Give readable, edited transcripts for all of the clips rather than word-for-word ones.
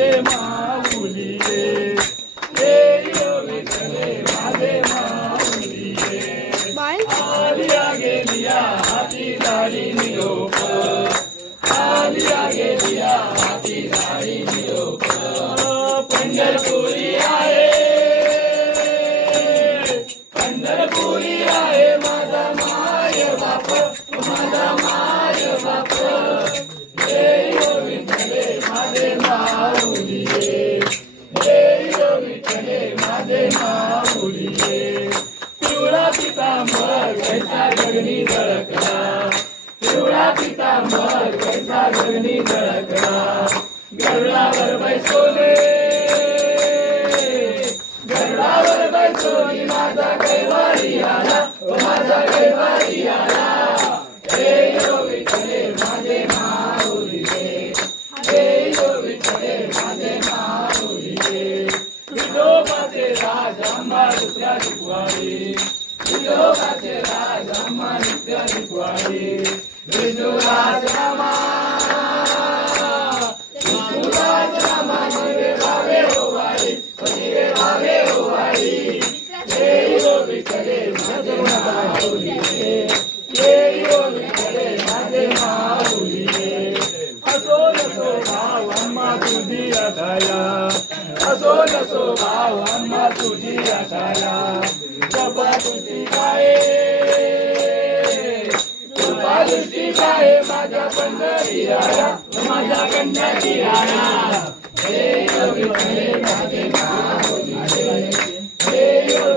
माझे माऊली रे विठ्ठले माझे माऊली रे आलिया गेलिया हाती दाढी निरोप आलिया गेलिया हाती दाढी निरोप पंढरपुरी आहे माझा माय बाप माझा माय बाप विठ्ठले माझे माऊली विठ्ठले माझे माऊली पिवळा पितांबर कैसा गगनी झळकला पिवळा पितांबर कैसा गगनी झळकला गरुडावर बैसोले गरुडावर बैसोली माझा कैवारी आला माझा कैवारी आला विठ्ठले माझे माऊली विठ्ठले माझे माऊली विठोबाचे राज आंबा दुसऱ्या दिवाळी विठोबाचे राज आंबा दुसऱ्या दिवाळी विठुराज रामा विठुराज रामा जीवे भावे हो वारी जीवे भावे हो वारी विठ्ठले माझे माऊली विठ्ठले माझे माऊली असो नसो भाव आम्हा तुझी आठाया असो नसो भाव आम्हा तुझी आठाया कृपा तुझी काय कृपा दृष्टी काय माझ्या पंढरी राया माझ्या कंठाची राया विठ्ठले माझे माऊली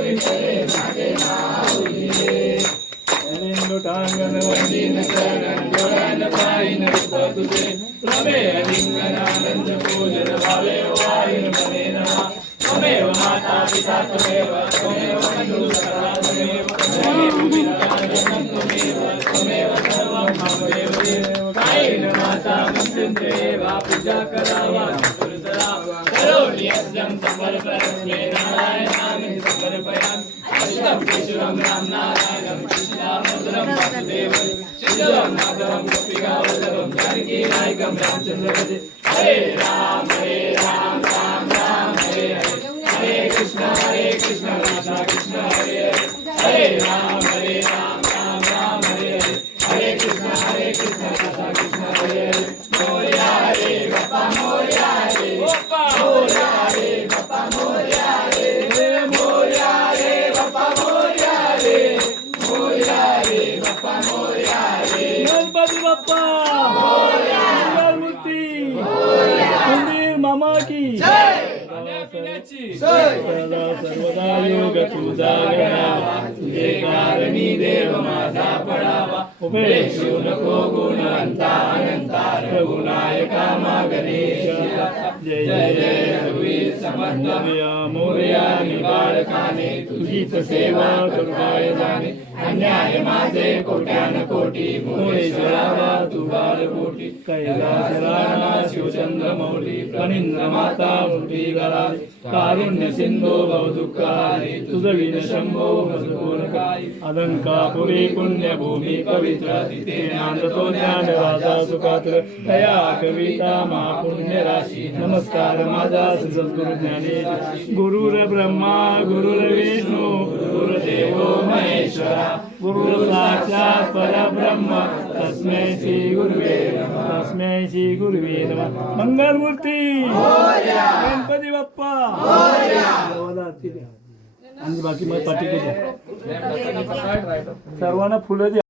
विठ्ठले माझे माऊली टांगण वंदीन चरण डोळ्यान पाहिन रूप तुझे रमे लिंगनानंद पूजन भावे वाईन मने नमा त्वमेव माता पिता त्वमेव बंधु सखा त्वमेव सर्वं मम कायेन माता मुच्यन्ते वा पूजा करावा करोमि अस्यं समर्पयामि नारायणाय समर्पयामि अष्टं केशवं राम नारायणं कृष्णामृतं वासुदेवं शिवं माधवं गोपिकावल्लभं जानकी नायकं रामचन्द्रपते हरे राम राम राम हरे हरे हरे कृष्ण कृष्ण कृष्ण हरे हरे हरे राम राम राम हरे हरे हरे कृष्ण कृष्ण हरे हरे मोरया रे बाप्पा मोरया रे बाप्पा मोरया रे बाप्पा मोरया रे मोरया रे बाप्पा मोरया रे मोरया रे बाप्पा मोरया रे गणपती बाप्पा मोरया मूर्ती मंदिर मामा की जय सर्वदा योग तुझा गणावा तुझे कारणी देव माझा पडावा उपेक्षू नको गुण अंता अनंता रघुनायका मा गणेश जय जय रघुवीर समर्थ मोरया बाळकाने तुझीच सेवा करुणाय जाणे अन्याय माझे कोट्यान कोटी मोरेश्वरावा तू बालकोटी कैलास राणा शिवचंद्र मौली फणींद्र माता मुठी गळाले कारुण्य सिंधो भवदुःखारे तुझ विन शंभो मजकोन काय अलंकापुरी पुण्यभूमी पवित्र तिथे नांदतो ज्ञान राजा सुखात्र दया कविता महापुण्य राशी नमस्कार माझा सद्गुरु ज्ञानेश गुरुर ब्रह्मा गुरुर विष्णू गुरुदेवो महेश्वरा गुरु साक्षात परब्रह्म तस्मै श्री गुरुवे नमः तस्मै श्री गुरुवे नमः मंगलमूर्ती गणपती बाप्पा आणि बाकी मग पाठी सर्वांना फुलं द्या.